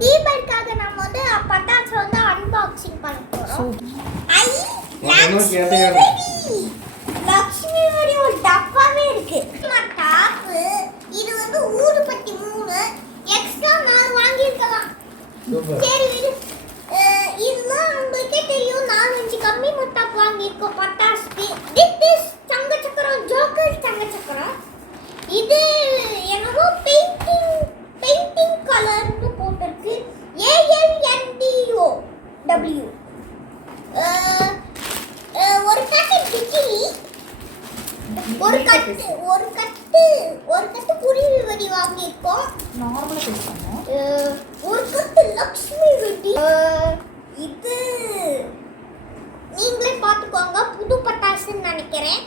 தீபாவளிக்காக நம்ம வந்து பட்டாசு வந்து அன்பாக்சிங் பண்ண போறோம். லக்ஷ்மி வெடி ஒரு டப்பாவே இருக்கு. டாப்பு இது வந்து ஊதுபத்தி 3 எக்ஸ்ட்ரா 4 வாங்கி இருக்கலாம். சரி இதெல்லாம் உங்களுக்கே தெரியும். 4-5 கம்மி முட்டாப் வாங்கி இருக்கோம் பட்டாசுக்கு. திஸ் தங்க சக்கரம் ஜோக்கர் தங்க சக்கரம். இது என்னமோ பெயிண்டிங் கலர்னு போட்டிருக்கு. ALNDO W ஒரு பாக்கெட் வெஜ்ஜி ஒரு கட்டு குருவி வெடி வாங்கி இருக்கோம். நார்மலா பேசுறோம். ஒரு கட்டு லக்ஷ்மி வெடி. இது நீங்களே பாத்துக்கோங்க, புது பட்டாசுன்னு நினைக்கிறேன்.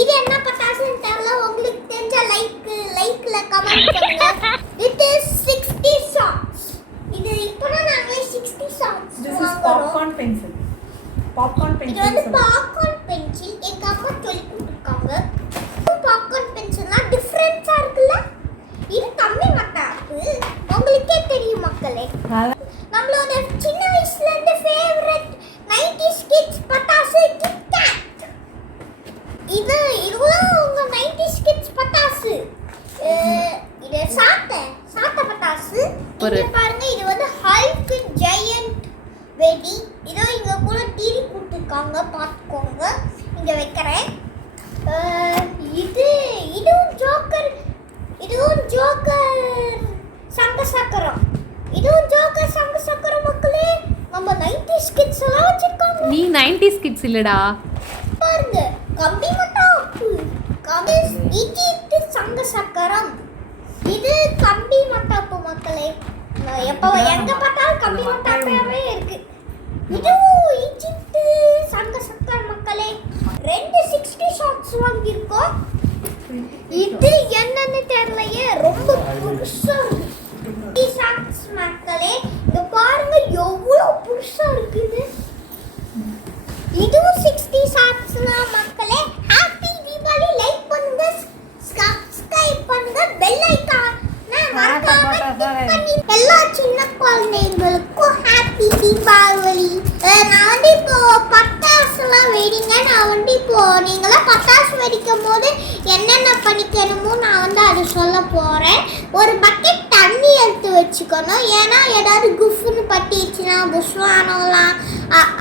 இது என்ன பட்டாசுன்னு தெரியல. உங்களுக்கு தெரிஞ்ச லைக்ல கமெண்ட் பண்ணுங்க. It is 60 shots. இது இப்போதான் நாங்க 60 shots This is popcorn pencil. இது வந்து popcorn pencil. எங்க அம்மா சொல்லி கொடுத்திருக்காங்க. popcorn pencilனா டிஃபரன்ஸா இருக்குல்ல. இது கம்மி மட்டாப்பு. உங்களுக்கே தெரியும் மக்களே. நம்மளோட சின்ன வயசுல இருந்து ஃபேவரட் 90s கிட்ஸ் பட்டாசு கிட்கேட். இதுவும் உங்க 90s கிட்ஸ் பட்டாசு. இது சாட்ட பட்டாசு. இங்க பாருங்க, இது வந்து ஹல்க் ஜெயண்ட் வெடி. இதோ இங்க கூட டிவி கொடுத்திருக்காங்க, பாத்துக்கோங்க. இங்க வைக்கிறேன். இதுவும் ஜோக்கர் சங்க சக்கரம். இதுவும் ஜோக்கர் சங்க சக்கரம் மக்களே. நம்ம 90s கிட்ஸ் எல்லாம் வச்சிருக்காங்க. நீ 90s கிட்ஸ் இல்லடா. பாருங்க, கம்பி மட்டாப்பு. இது சங்க சக்கரம். இது கம்பி மட்டாப்பு மக்களே. எப்போ எங்க பார்த்தாலும் கம்பி மட்டாப்பாவே இருக்கு. இதுவும் இஜிப்ட் சங்க சக்கரம் மக்களே. 2 60 ஷாட்ஸ் வாங்கியிருக்கோம். இது என்னன்னு தெரியலையே, ரொம்ப புதுசா இருக்கு ஷாட்ஸ் மக்களே. இங்க பாருங்க எவ்வளவு புதுசா இருக்குது. இதுவும் 60 ஷாட்ஸ்னா மக்களே. ஹாப்பி தீபாவளி. லைக் பண்ணுங்க, சப்ஸ்கிரைப் பண்ணுங்க, பெல் ஐகான் மறக்காம கிளிக் பண்ணி எல்லா சின்ன குழந்தைகளுக்கும் ஹாப்பி தீபாவளி. நான் வந்து இப்போ பட்டாசுலாம் வெடிங்க. நான் வந்து இப்போ நீங்களாம் பட்டாசு வெடிக்கும் போது என்னென்ன பண்ணிக்கணுமோ நான் வந்து அதை சொல்ல போகிறேன். ஒரு பக்கெட் தண்ணி எடுத்து வச்சுக்கணும். ஏன்னா ஏதாவது குஃப்னு பட்டிடுச்சுன்னா புஷ்வானோலாம்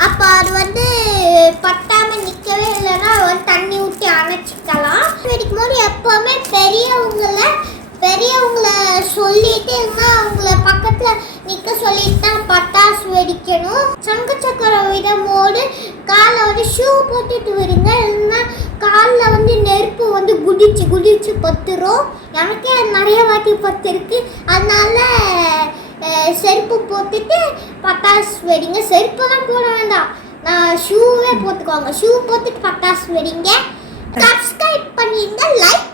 அப்போ அது வந்து பட்டாமல் நிற்கவே இல்லைன்னா வந்து தண்ணி ஊற்றி அணைச்சிக்கலாம். வெடிக்கும் போது எப்போவுமே பெரியவங்கள சொல்லிட்டு இல்லைன்னா அவங்கள பக்கத்தில் நிற்க சொல்லிட்டு தான் பட்டாசு வெடிக்கணும். சங்க சக்கரம் விடும்போது காலில் வந்து ஷூ போட்டுட்டு வருங்க. இல்லைன்னா காலில் வந்து நெருப்பு வந்து குடிச்சு பத்துரும். எனக்கே நிறைய வாட்டி பத்திருக்கு. அதனால செருப்பு போட்டுட்டு பட்டாசு வெடிங்க. செருப்பெல்லாம் போட வேண்டாம், நான் ஷூவே போட்டுக்கோங்க. ஷூ போட்டுட்டு பட்டாசு வெடிங்க. சப்ஸ்கிரைப் பண்ணிடுங்க, லைக்